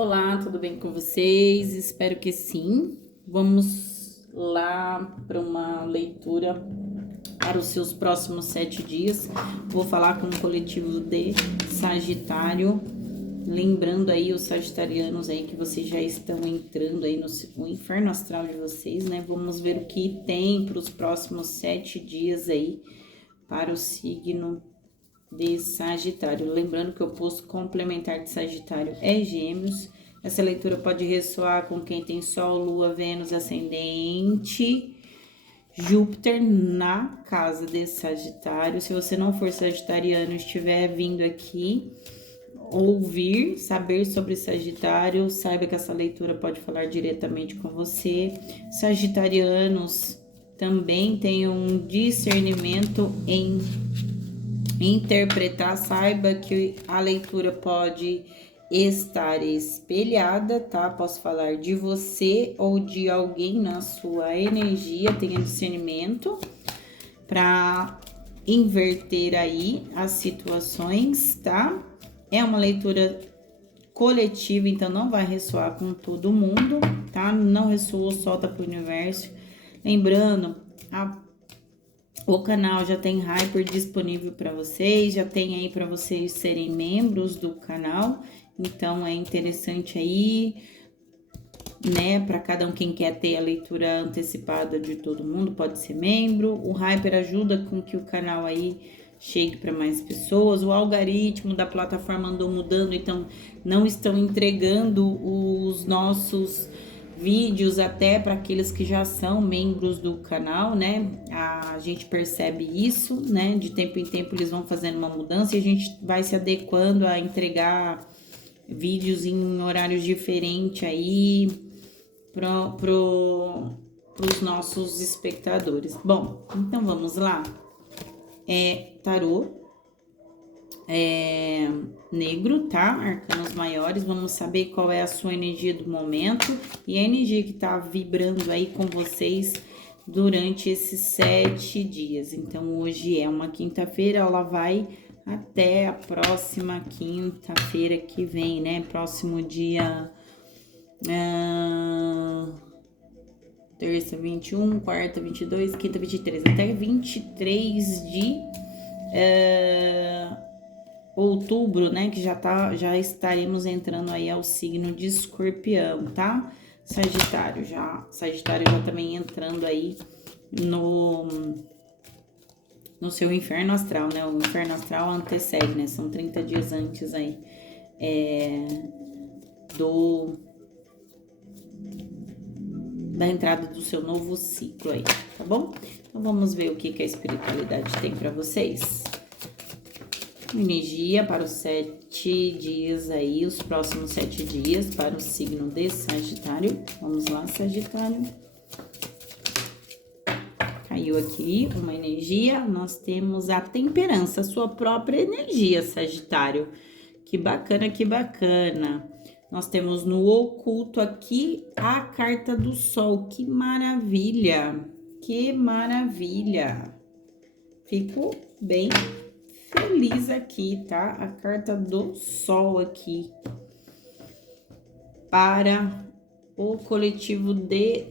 Olá, tudo bem com vocês? Espero que sim. Vamos lá para uma leitura para os seus próximos 7 dias. Vou falar com o coletivo de Sagitário, lembrando aí os sagitarianos aí que vocês já estão entrando aí no inferno astral de vocês, né? Vamos ver o que tem para os próximos 7 dias aí para o signo de Sagitário. Lembrando que o oposto complementar de Sagitário é Gêmeos. Essa leitura pode ressoar com quem tem Sol, Lua, Vênus, Ascendente, Júpiter na casa de Sagitário. Se você não for sagitariano, estiver vindo aqui ouvir, saber sobre Sagitário, saiba que essa leitura pode falar diretamente com você. Sagitarianos também têm um discernimento em interpretar, saiba que a leitura pode estar espelhada, tá? Posso falar de você ou de alguém na sua energia, tenha discernimento para inverter aí as situações, tá? É uma leitura coletiva, então não vai ressoar com todo mundo, tá? Não ressoou, solta pro universo. Lembrando, o canal já tem Hyper disponível para vocês, já tem aí para vocês serem membros do canal, então é interessante aí, né, para cada um quem quer ter a leitura antecipada de todo mundo, pode ser membro. O Hyper ajuda com que o canal aí chegue para mais pessoas. O algoritmo da plataforma andou mudando, então não estão entregando os nossos vídeos até para aqueles que já são membros do canal, né? A gente percebe isso, né? De tempo em tempo eles vão fazendo uma mudança e a gente vai se adequando a entregar vídeos em horários diferentes aí pros nossos espectadores. Bom, então vamos lá. Tarô negro, tá? Arcanos maiores, vamos saber qual é a sua energia do momento e a energia que tá vibrando aí com vocês durante esses 7 dias. Então, hoje é uma quinta-feira, ela vai até a próxima quinta-feira que vem, né? Próximo dia. Terça 21, quarta 22, quinta 23, até 23 de outubro, né? Que já estaremos entrando aí ao signo de Escorpião, tá? Sagitário já também entrando aí no seu inferno astral, né? O inferno astral antecede, né? São 30 dias antes aí da entrada do seu novo ciclo aí, tá bom? Então vamos ver o que a espiritualidade tem para vocês. Energia para os 7 dias aí, os próximos 7 dias para o signo de Sagitário. Vamos lá, Sagitário. Caiu aqui uma energia, nós temos a temperança, sua própria energia, Sagitário. Que bacana, que bacana. Nós temos no oculto aqui a carta do Sol. Que maravilha! Que maravilha! Fico bem feliz aqui, tá? A carta do Sol aqui para o coletivo de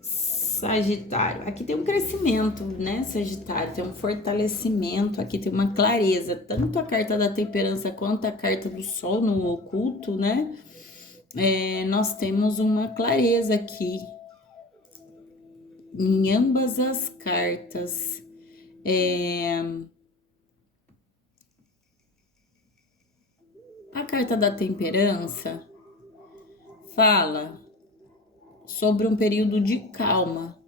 Sagitário. Aqui tem um crescimento, né, Sagitário? Tem um fortalecimento, aqui tem uma clareza. Tanto a carta da temperança quanto a carta do Sol no oculto, né? Nós temos uma clareza aqui em ambas as cartas. A carta da temperança fala sobre um período de calma,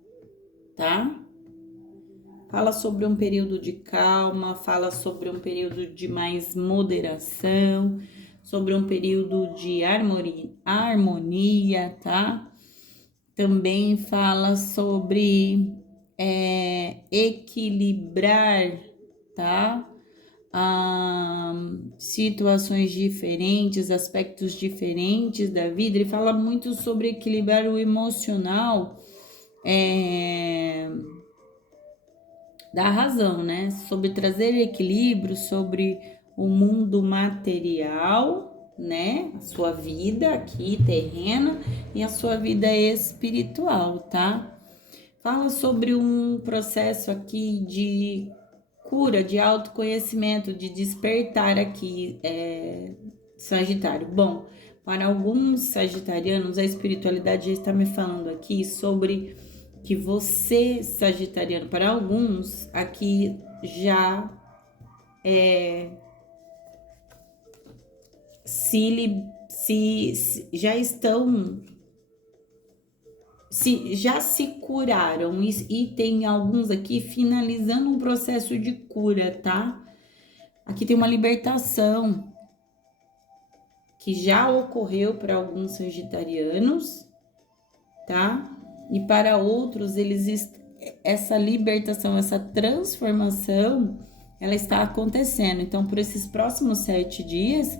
tá? Fala sobre um período de calma, fala sobre um período de mais moderação, sobre um período de harmonia, tá? Também fala sobre equilibrar, tá? Situações diferentes, aspectos diferentes da vida. Ele fala muito sobre equilibrar o emocional da razão, né? Sobre trazer equilíbrio sobre o mundo material né? A sua vida aqui terrena e a sua vida espiritual, tá? Fala sobre um processo aqui de cura, de autoconhecimento, de despertar aqui, Sagitário. Bom, para alguns sagitarianos, a espiritualidade já está me falando aqui sobre que você, sagitariano, para alguns, aqui já já estão já se curaram e tem alguns aqui finalizando um processo de cura, tá? Aqui tem uma libertação que já ocorreu para alguns sagitarianos, tá? E para outros, essa libertação, essa transformação, ela está acontecendo. Então, por esses próximos 7 dias,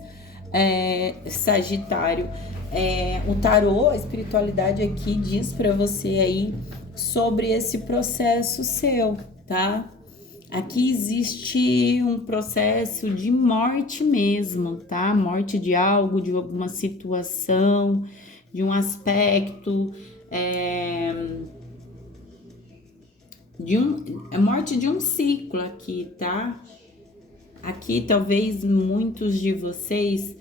Sagitário, o tarô, a espiritualidade aqui diz para você aí sobre esse processo seu, tá? Aqui existe um processo de morte mesmo, tá? Morte de algo, de alguma situação, de um aspecto, a morte de um ciclo aqui, tá? Aqui talvez muitos de vocês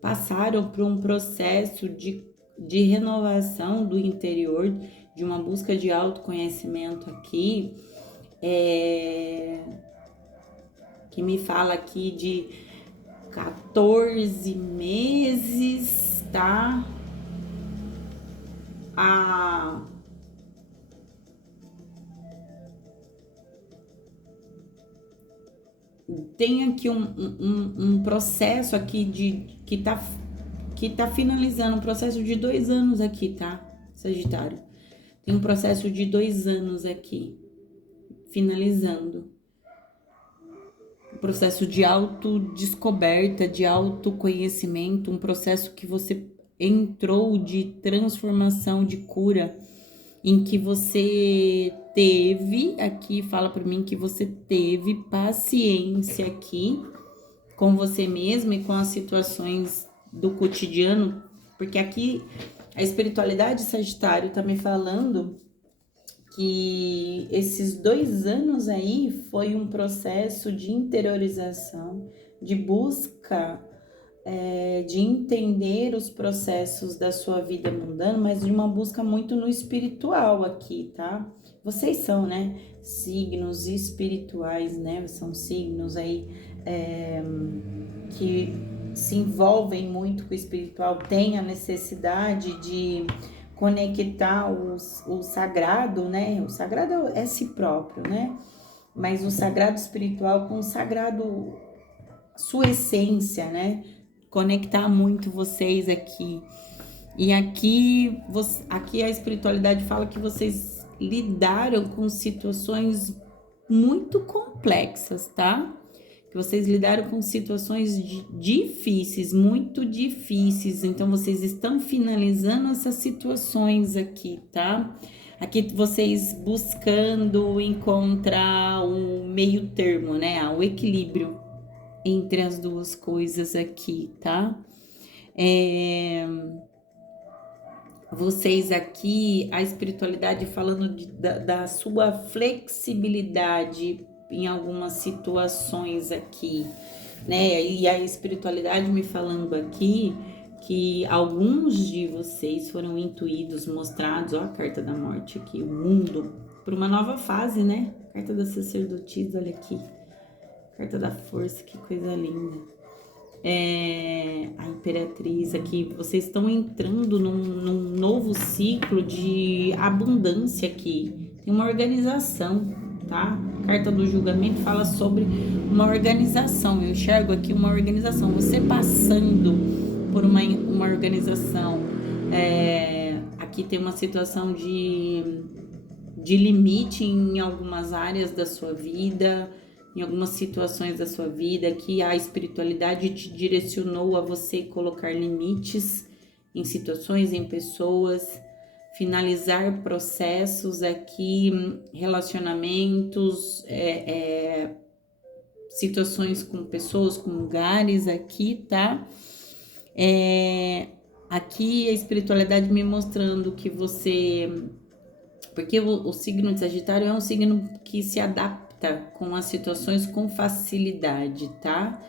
passaram por um processo de renovação do interior, de uma busca de autoconhecimento aqui, que me fala aqui de 14 meses, tá? Tem aqui um processo aqui que tá finalizando, um processo de 2 anos aqui, tá, Sagitário? Tem um processo de 2 anos aqui, finalizando. Um processo de autodescoberta, de autoconhecimento, um processo que você entrou de transformação, de cura, em que você teve, aqui fala para mim que você teve paciência aqui com você mesmo e com as situações do cotidiano, porque aqui a espiritualidade Sagitário tá me falando que esses 2 anos aí foi um processo de interiorização, de busca de entender os processos da sua vida mundana, mas de uma busca muito no espiritual aqui, tá? Vocês são, né, signos espirituais, né? São signos aí que se envolvem muito com o espiritual, têm a necessidade de conectar o sagrado, né? O sagrado é si próprio, né? Mas o sagrado espiritual com o sagrado, sua essência, né? Conectar muito vocês aqui. E aqui a espiritualidade fala que vocês lidaram com situações muito complexas, tá? Que vocês lidaram com situações difíceis, muito difíceis. Então, vocês estão finalizando essas situações aqui, tá? Aqui vocês buscando encontrar um meio termo, né? O equilíbrio entre as duas coisas aqui, tá? Vocês aqui, a espiritualidade falando da sua flexibilidade em algumas situações aqui, né? E a espiritualidade me falando aqui que alguns de vocês foram intuídos, mostrados, ó, a carta da morte aqui, o mundo, para uma nova fase, né? Carta da sacerdotisa, olha aqui. Carta da força, que coisa linda. A imperatriz aqui, vocês estão entrando num novo ciclo de abundância aqui. Tem uma organização, tá? A carta do julgamento fala sobre uma organização. Eu enxergo aqui uma organização. Você passando por uma organização. Aqui tem uma situação de limite em algumas áreas da sua vida, em algumas situações da sua vida, que a espiritualidade te direcionou a você colocar limites em situações, em pessoas, finalizar processos aqui, relacionamentos, situações com pessoas, com lugares aqui, tá? Aqui a espiritualidade me mostrando que você... Porque o signo de Sagitário é um signo que se adapta com as situações com facilidade, tá?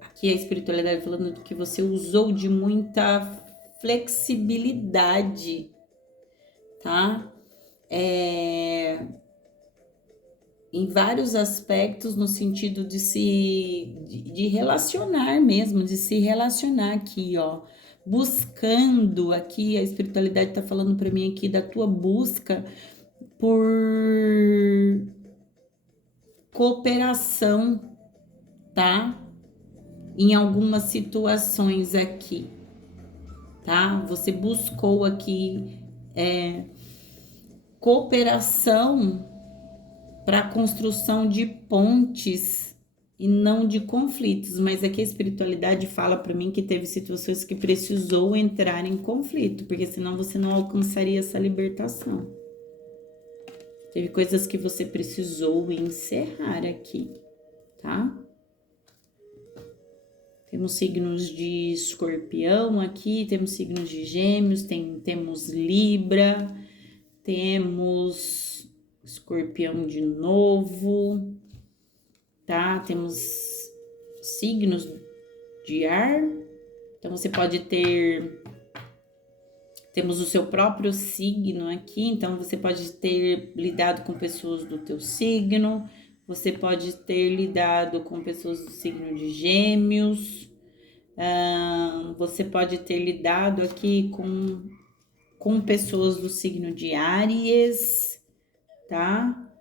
Aqui a espiritualidade falando que você usou de muita flexibilidade, tá? Em vários aspectos, no sentido de relacionar mesmo, de se relacionar aqui, ó. Buscando aqui, a espiritualidade tá falando para mim aqui da tua busca por cooperação, tá? Em algumas situações aqui, tá? Você buscou aqui cooperação para a construção de pontes e não de conflitos, mas aqui a espiritualidade fala para mim que teve situações que precisou entrar em conflito, porque senão você não alcançaria essa libertação. Teve coisas que você precisou encerrar aqui, tá? Temos signos de Escorpião aqui, temos signos de Gêmeos, temos Libra, temos Escorpião de novo, tá? Temos signos de ar, então você pode ter... Temos o seu próprio signo aqui, então você pode ter lidado com pessoas do teu signo, você pode ter lidado com pessoas do signo de Gêmeos, você pode ter lidado aqui com pessoas do signo de Áries, tá?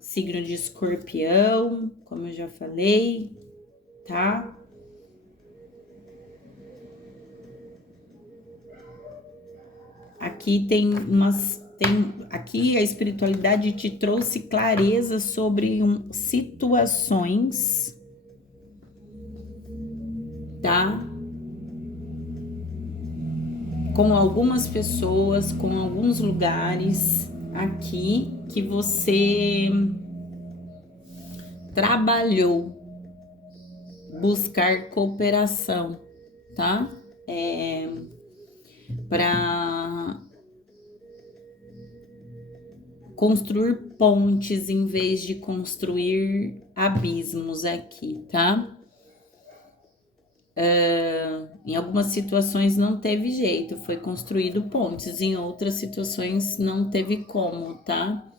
Signo de Escorpião, como eu já falei, tá? Aqui aqui a espiritualidade te trouxe clareza sobre situações, tá? Com algumas pessoas, com alguns lugares aqui que você trabalhou buscar cooperação, tá? Para construir pontes em vez de construir abismos aqui, tá? Em algumas situações não teve jeito, foi construído pontes, em outras situações não teve como, tá?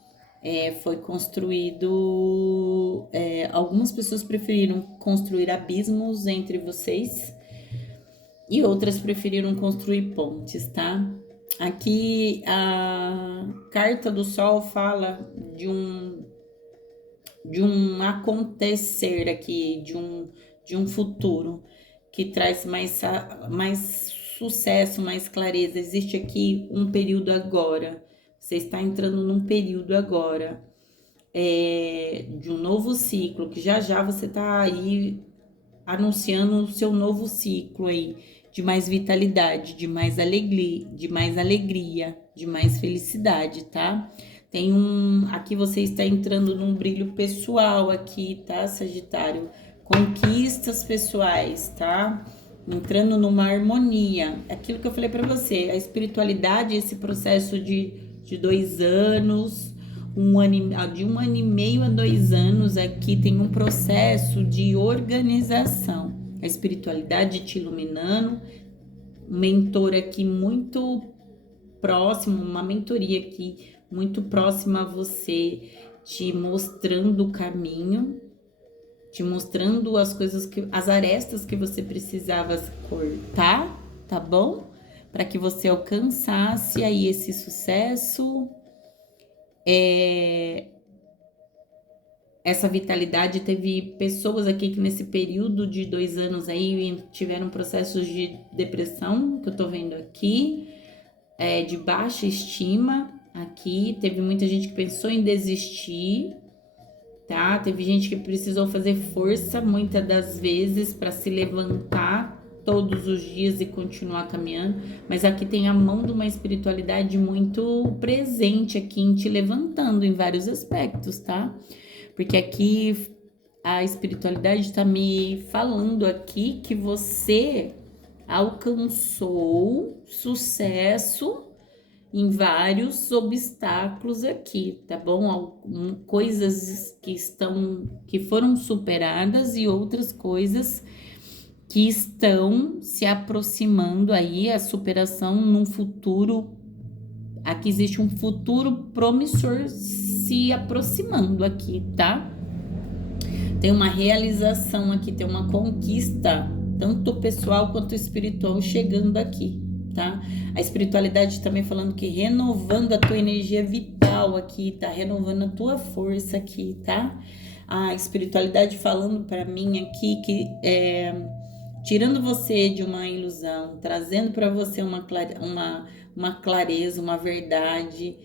Foi construído... algumas pessoas preferiram construir abismos entre vocês e outras preferiram construir pontes, tá? Aqui a carta do Sol fala de um acontecer aqui, de um futuro que traz mais sucesso, mais clareza. Existe aqui um período agora. Você está entrando num período agora de um novo ciclo, que já você está aí anunciando o seu novo ciclo aí, de mais vitalidade, de mais alegria, de mais felicidade, tá? Aqui você está entrando num brilho pessoal aqui, tá, Sagitário? Conquistas pessoais, tá? Entrando numa harmonia. Aquilo que eu falei para você, a espiritualidade, esse processo de 2 anos, de um ano e meio a 2 anos, aqui tem um processo de organização. A espiritualidade te iluminando, um mentor aqui muito próximo, uma mentoria aqui muito próxima a você, te mostrando o caminho, te mostrando as arestas que você precisava cortar, tá bom? Para que você alcançasse aí esse sucesso, essa vitalidade. Teve pessoas aqui que nesse período de 2 anos aí tiveram processos de depressão, que eu tô vendo aqui, de baixa estima aqui. Teve muita gente que pensou em desistir, tá? Teve gente que precisou fazer força muitas das vezes para se levantar, todos os dias e continuar caminhando, mas aqui tem a mão de uma espiritualidade muito presente aqui em te levantando em vários aspectos, tá? Porque aqui a espiritualidade está me falando aqui que você alcançou sucesso em vários obstáculos aqui, tá bom? Coisas que foram superadas e outras coisas que estão se aproximando aí, a superação num futuro. Aqui existe um futuro promissor se aproximando aqui, tá? Tem uma realização aqui, tem uma conquista, tanto pessoal quanto espiritual, chegando aqui, tá? A espiritualidade também falando que renovando a tua energia vital aqui, tá? Renovando a tua força aqui, tá? A espiritualidade falando para mim aqui que tirando você de uma ilusão, trazendo para você uma clareza, uma verdade,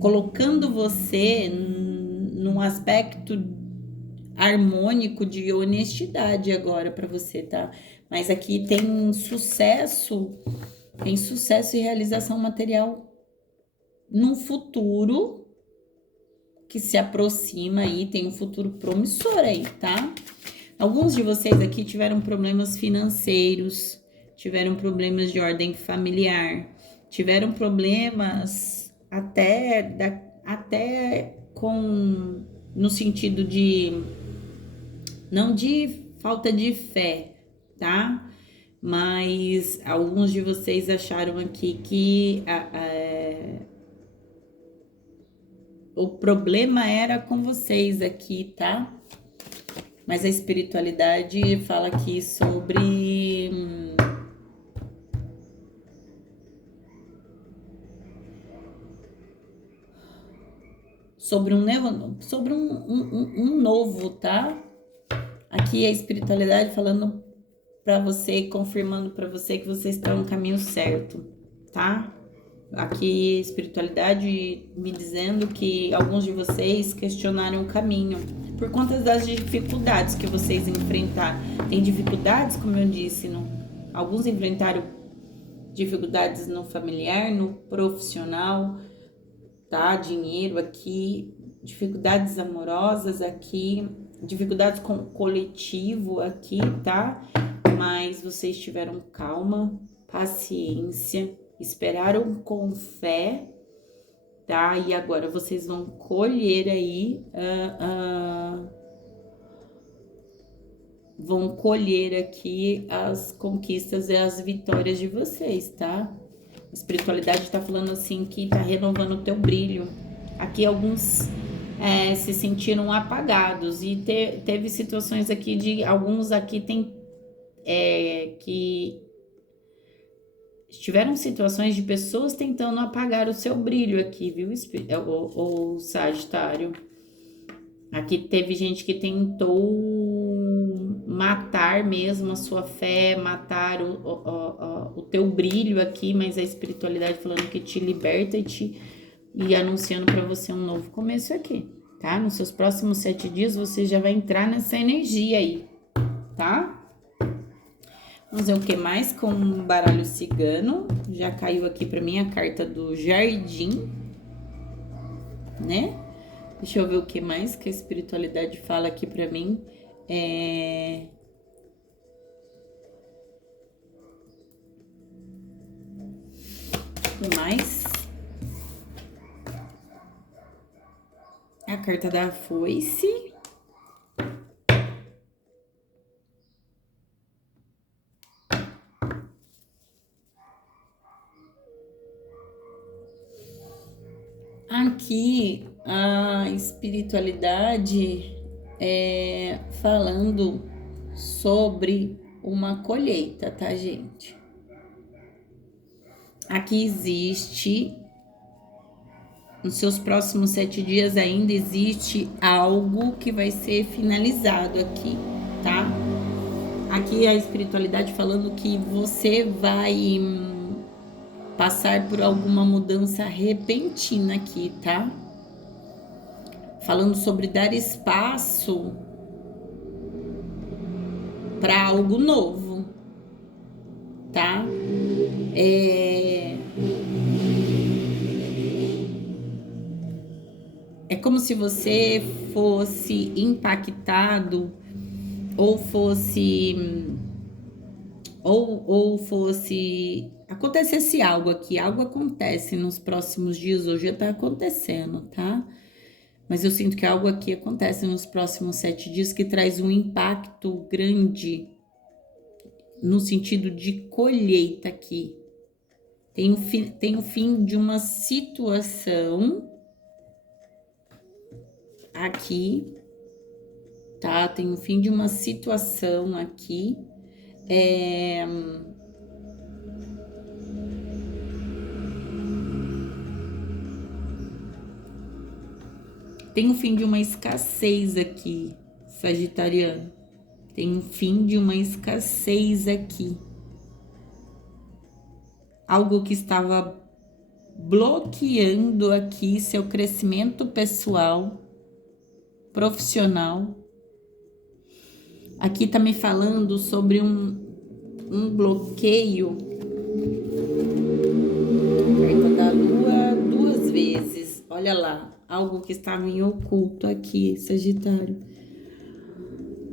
colocando você num aspecto harmônico de honestidade agora para você, tá? Mas aqui tem sucesso e realização material num futuro que se aproxima aí, tem um futuro promissor aí, tá? Alguns de vocês aqui tiveram problemas financeiros, tiveram problemas de ordem familiar, tiveram problemas até no sentido de não de falta de fé, tá? Mas alguns de vocês acharam aqui que o problema era com vocês aqui, tá? Mas a espiritualidade fala aqui sobre um novo, tá? Aqui a espiritualidade falando para você, confirmando para você que você está no caminho certo, tá? Aqui espiritualidade me dizendo que alguns de vocês questionaram o caminho por conta das dificuldades que vocês enfrentaram. Tem dificuldades, como eu disse, alguns enfrentaram dificuldades no familiar, no profissional, tá? Dinheiro aqui, dificuldades amorosas aqui, dificuldades com o coletivo aqui, tá? Mas vocês tiveram calma, paciência, esperaram com fé, tá? E agora vocês vão colher aí, vão colher aqui as conquistas e as vitórias de vocês, tá? A espiritualidade tá falando assim que tá renovando o teu brilho. Aqui alguns se sentiram apagados e teve situações aqui de alguns aqui que tiveram situações de pessoas tentando apagar o seu brilho aqui, viu, o Sagitário? Aqui teve gente que tentou matar mesmo a sua fé, matar o teu brilho aqui, mas a espiritualidade falando que te liberta e anunciando para você um novo começo aqui, tá? Nos seus próximos 7 dias você já vai entrar nessa energia aí, tá? Vamos ver o que mais com o baralho cigano. Já caiu aqui para mim a carta do jardim, né? Deixa eu ver o que mais que a espiritualidade fala aqui para mim. O que mais? A carta da foice. Aqui a espiritualidade falando sobre uma colheita, tá, gente? Aqui existe, nos seus próximos 7 dias ainda existe algo que vai ser finalizado aqui, tá? Aqui a espiritualidade falando que você vai passar por alguma mudança repentina aqui, tá? Falando sobre dar espaço para algo novo, tá? É como se você fosse impactado ou fosse acontecesse algo aqui, algo acontece nos próximos dias, hoje já tá acontecendo, tá? Mas eu sinto que algo aqui acontece nos próximos 7 dias que traz um impacto grande no sentido de colheita aqui. Tem o fim de uma situação aqui, tá? Tem o fim de uma situação aqui. Tem o fim de uma escassez aqui, Sagitariano. Tem o fim de uma escassez aqui. Algo que estava bloqueando aqui seu crescimento pessoal, profissional. Aqui tá me falando sobre um bloqueio. Carta da Lua 2 vezes. Olha lá, algo que estava em oculto aqui, Sagitário.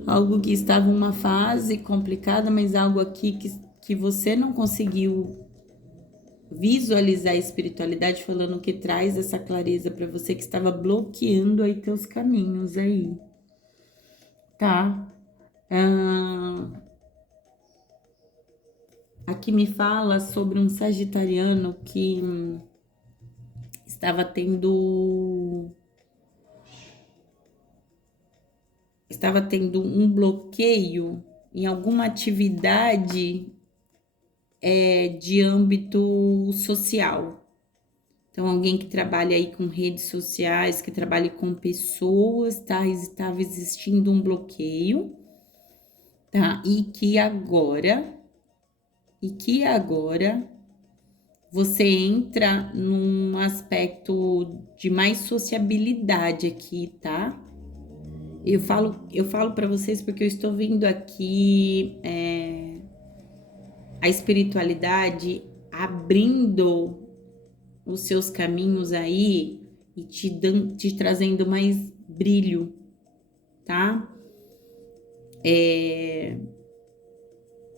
Algo que estava em uma fase complicada, mas algo aqui que você não conseguiu visualizar a espiritualidade, falando que traz essa clareza para você, que estava bloqueando aí teus caminhos aí, tá? Aqui me fala sobre um sagitariano que estava tendo um bloqueio em alguma atividade de âmbito social. Então, alguém que trabalha aí com redes sociais, que trabalha com pessoas, tá? Estava existindo um bloqueio, tá? E que agora você entra num aspecto de mais sociabilidade aqui, tá? Eu falo para vocês porque eu estou vendo aqui a espiritualidade abrindo os seus caminhos aí e te trazendo mais brilho, tá?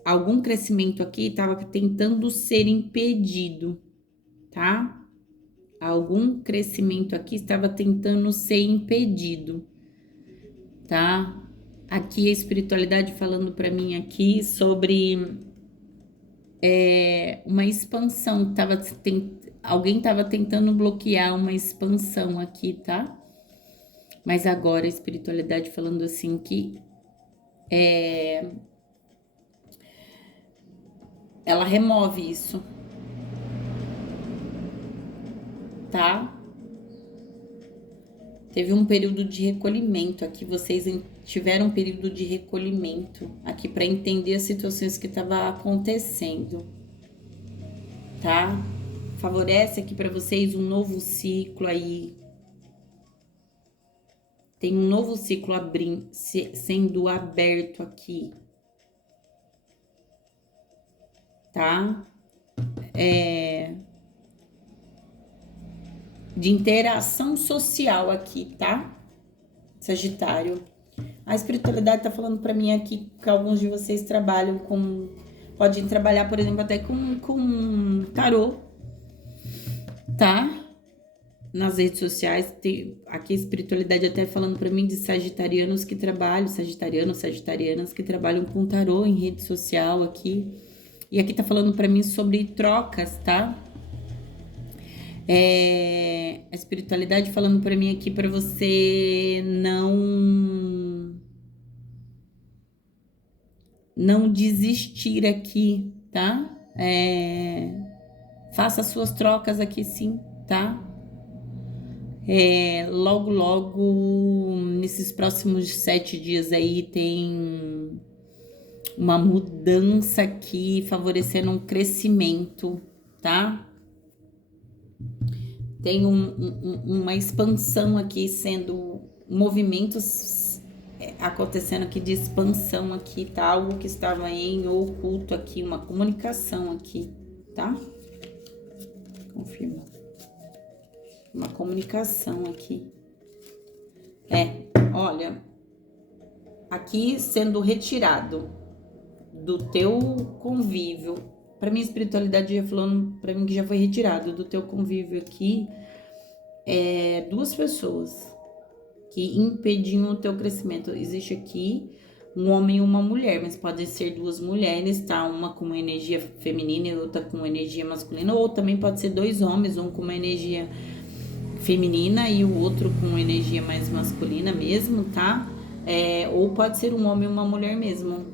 Algum crescimento aqui estava tentando ser impedido, tá? Algum crescimento aqui estava tentando ser impedido, tá? Aqui a espiritualidade falando para mim aqui sobre uma expansão, alguém estava tentando bloquear uma expansão aqui, tá? Mas agora a espiritualidade falando assim que ela remove isso, tá? Teve um período de recolhimento aqui, vocês tiveram um período de recolhimento aqui para entender as situações que estavam acontecendo, tá? Favorece aqui para vocês um novo ciclo aí. Tem um novo ciclo sendo aberto aqui, tá? De interação social aqui, tá? Sagitário. A espiritualidade tá falando para mim aqui que alguns de vocês trabalham podem trabalhar, por exemplo, até com tarô, tá? Nas redes sociais, aqui a espiritualidade até falando para mim de sagitarianos que trabalham, sagitarianas que trabalham com tarô em rede social aqui. E aqui tá falando para mim sobre trocas, tá? A espiritualidade falando para mim aqui para você não desistir aqui, tá? Faça suas trocas aqui sim, tá? Logo, nesses próximos 7 dias aí, tem uma mudança aqui, favorecendo um crescimento, tá? Tem uma expansão aqui sendo movimentos acontecendo aqui de expansão aqui, tá? Algo que estava em oculto aqui, uma comunicação aqui, tá? Confirma. Uma comunicação aqui. Olha, aqui sendo retirado do teu convívio. Para mim, a espiritualidade já falando para mim que já foi retirado do teu convívio aqui. Duas pessoas que impediam o teu crescimento. Existe aqui um homem e uma mulher, mas pode ser duas mulheres, tá? Uma com uma energia feminina e outra com uma energia masculina, ou também pode ser dois homens, um com uma energia feminina e o outro com uma energia mais masculina mesmo, tá? Ou pode ser um homem e uma mulher mesmo.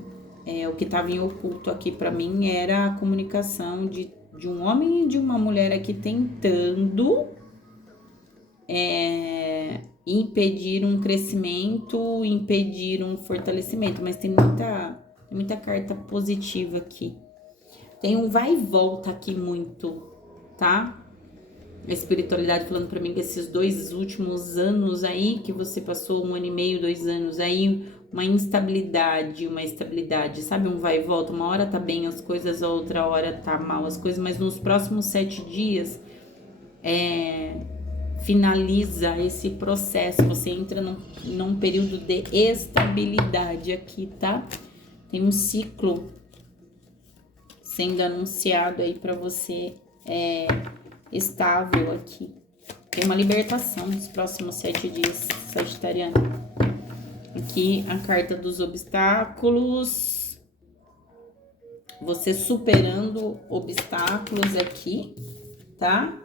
O que estava em oculto aqui para mim era a comunicação de um homem e de uma mulher aqui tentando impedir um crescimento, impedir um fortalecimento, mas tem muita carta positiva aqui. Tem um vai e volta aqui muito, tá? A espiritualidade falando pra mim que esses 2 últimos anos aí, que você passou 1 ano e meio, 2 anos aí, uma instabilidade, uma estabilidade, sabe? Um vai e volta, uma hora tá bem as coisas, a outra hora tá mal as coisas, mas nos próximos 7 dias, finaliza esse processo, você entra num período de estabilidade aqui, tá? Tem um ciclo sendo anunciado aí pra você, estável aqui. Tem uma libertação nos próximos 7 dias, Sagitariano. Aqui a carta dos obstáculos. Você superando obstáculos aqui, tá?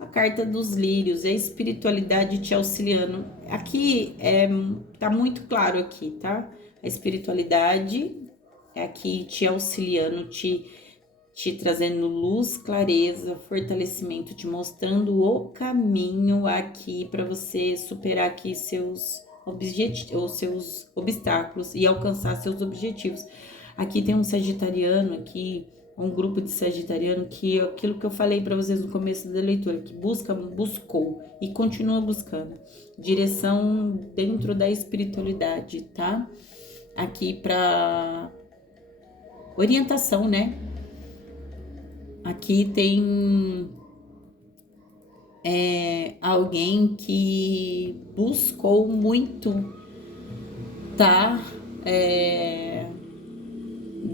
A carta dos lírios, a espiritualidade te auxiliando. Aqui tá muito claro aqui, tá? A espiritualidade é aqui te auxiliando, te trazendo luz, clareza, fortalecimento, te mostrando o caminho aqui para você superar aqui seus obstáculos e alcançar seus objetivos. Aqui tem um sagitariano aqui, um grupo de sagitariano que aquilo que eu falei para vocês no começo da leitura, que buscou e continua buscando direção dentro da espiritualidade, tá? Aqui para orientação, né? Aqui tem alguém que buscou muito, tá?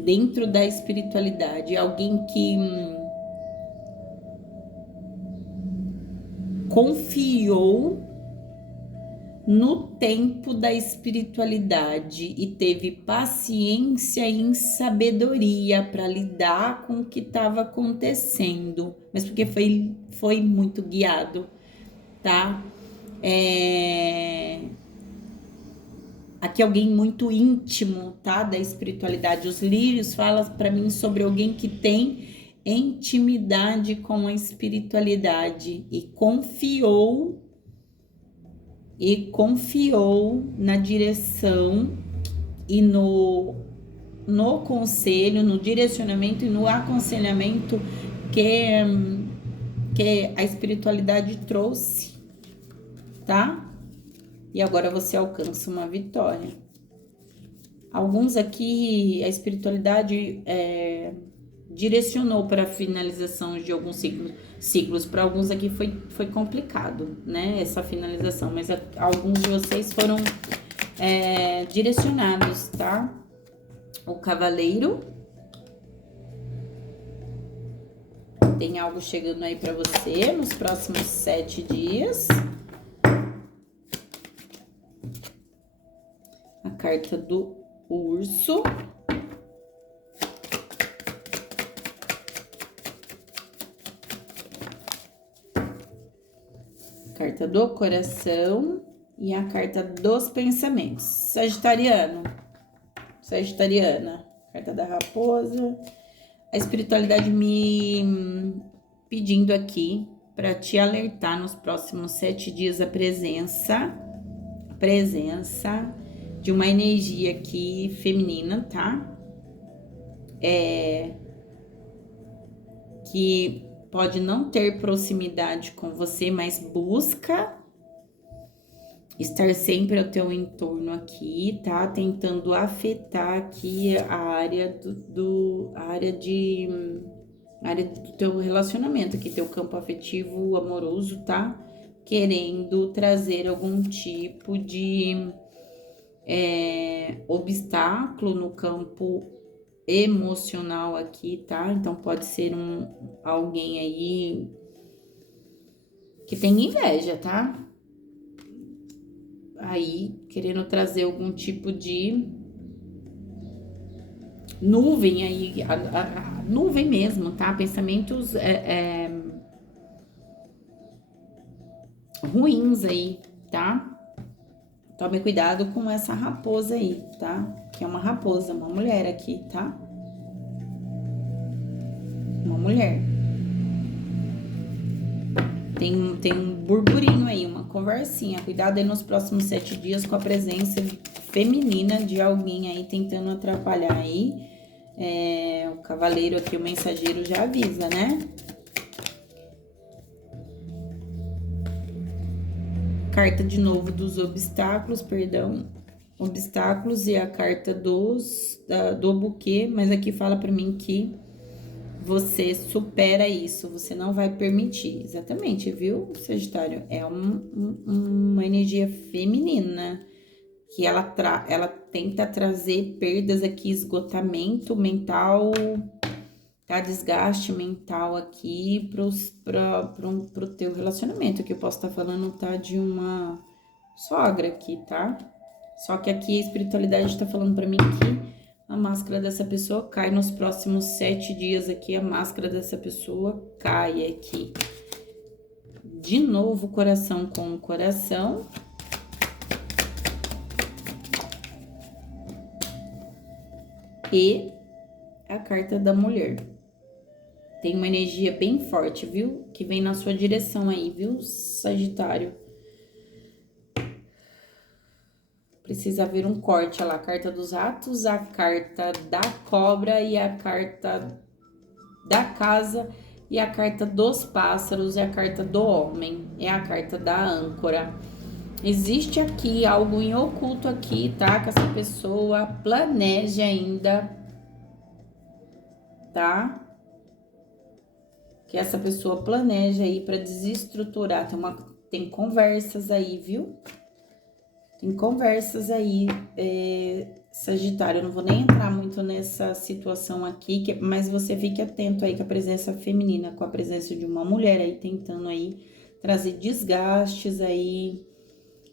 Dentro da espiritualidade, alguém que confiou no tempo da espiritualidade e teve paciência e sabedoria para lidar com o que estava acontecendo, mas porque foi muito guiado, tá? Aqui alguém muito íntimo, tá? Da espiritualidade. Os lírios falam para mim sobre alguém que tem intimidade com a espiritualidade e confiou na direção e no conselho, no direcionamento e no aconselhamento que a espiritualidade trouxe, tá? E agora você alcança uma vitória. Alguns aqui, a espiritualidade direcionou para a finalização de alguns ciclos. Para alguns aqui foi complicado, né? Essa finalização, mas alguns de vocês foram direcionados, tá? O cavaleiro. Tem algo chegando aí para você nos próximos 7 dias. A carta do urso. Carta do coração e a carta dos pensamentos. Sagitariana, carta da raposa. A espiritualidade me pedindo aqui para te alertar nos próximos 7 dias a presença de uma energia aqui feminina, tá? Que pode não ter proximidade com você, mas busca estar sempre ao teu entorno aqui, tá? Tentando afetar aqui a área a área do teu relacionamento aqui, teu campo afetivo, amoroso, tá? Querendo trazer algum tipo de obstáculo no campo emocional aqui, tá? Então pode ser alguém aí que tem inveja, tá? Aí querendo trazer algum tipo de nuvem aí, a nuvem mesmo, tá? Pensamentos ruins aí, tá? Tome cuidado com essa raposa aí, tá? Que é uma raposa, uma mulher aqui, tá? Uma mulher. Tem um burburinho aí, uma conversinha. Cuidado aí nos próximos 7 dias com a presença feminina de alguém aí tentando atrapalhar aí. O cavaleiro aqui, o mensageiro já avisa, né? Carta de novo dos obstáculos, perdão. Obstáculos e a carta do buquê, mas aqui fala pra mim que você supera isso, você não vai permitir. Exatamente, viu, Sagitário? É uma energia feminina que ela tenta trazer perdas aqui, esgotamento mental, tá? Desgaste mental aqui pro teu relacionamento, que eu posso estar falando, tá? De uma sogra aqui, tá? Só que aqui a espiritualidade tá falando pra mim que a máscara dessa pessoa cai nos próximos 7 dias aqui, a máscara dessa pessoa cai aqui. De novo, coração com coração. E a carta da mulher. Tem uma energia bem forte, viu? Que vem na sua direção aí, viu, Sagitário? Precisa haver um corte, olha lá, a carta dos ratos, a carta da cobra e a carta da casa e a carta dos pássaros e a carta do homem, é a carta da âncora. Existe aqui algo em oculto aqui, tá? Que essa pessoa planeja ainda, tá? Que essa pessoa planeja aí para desestruturar. Tem conversas aí, viu? Tem conversas aí, Sagitário. Eu não vou nem entrar muito nessa situação aqui, mas você fique atento aí com a presença feminina, com a presença de uma mulher aí tentando aí trazer desgastes aí,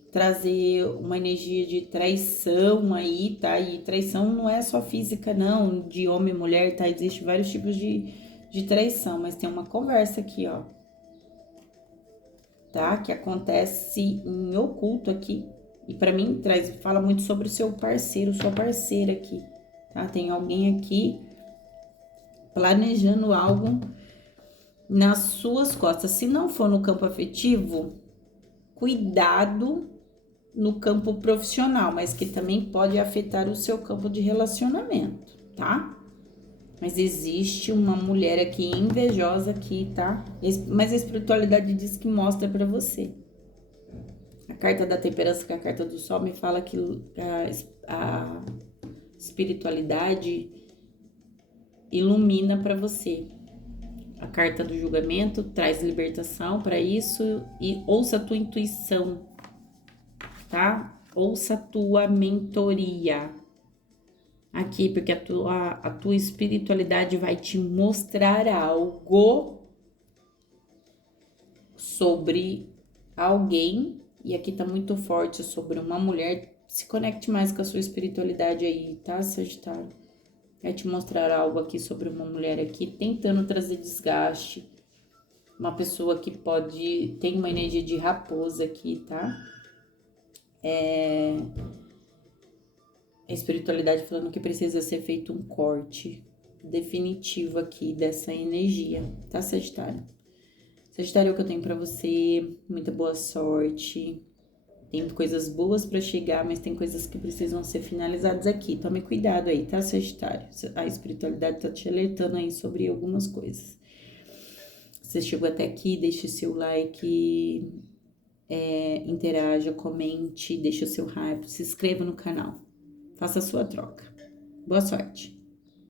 trazer uma energia de traição aí, tá? E traição não é só física, não, de homem e mulher, tá? Existem vários tipos de traição, mas tem uma conversa aqui, ó, tá? Que acontece em oculto aqui. E pra mim fala muito sobre o seu parceiro, sua parceira aqui, tá? Tem alguém aqui planejando algo nas suas costas. Se não for no campo afetivo, cuidado no campo profissional, mas que também pode afetar o seu campo de relacionamento, tá? Mas existe uma mulher aqui invejosa aqui, tá? Mas a espiritualidade diz que mostra pra você. A carta da temperança, que é a carta do sol, me fala que a espiritualidade ilumina pra você. A carta do julgamento traz libertação pra isso e ouça a tua intuição, tá? Ouça a tua mentoria aqui, porque a tua espiritualidade vai te mostrar algo sobre alguém, e aqui tá muito forte sobre uma mulher. Se conecte mais com a sua espiritualidade aí, tá, Sagitário? Vai te mostrar algo aqui sobre uma mulher aqui tentando trazer desgaste. Uma pessoa que tem uma energia de raposa aqui, tá? A espiritualidade falando que precisa ser feito um corte definitivo aqui dessa energia, tá, Sagitário? Sagitário, é o que eu tenho pra você. Muita boa sorte. Tem coisas boas pra chegar, mas tem coisas que precisam ser finalizadas aqui. Tome cuidado aí, tá, Sagitário? A espiritualidade tá te alertando aí sobre algumas coisas. Você chegou até aqui, deixe seu like, interaja, comente, deixe o seu hype, se inscreva no canal. Faça a sua troca. Boa sorte!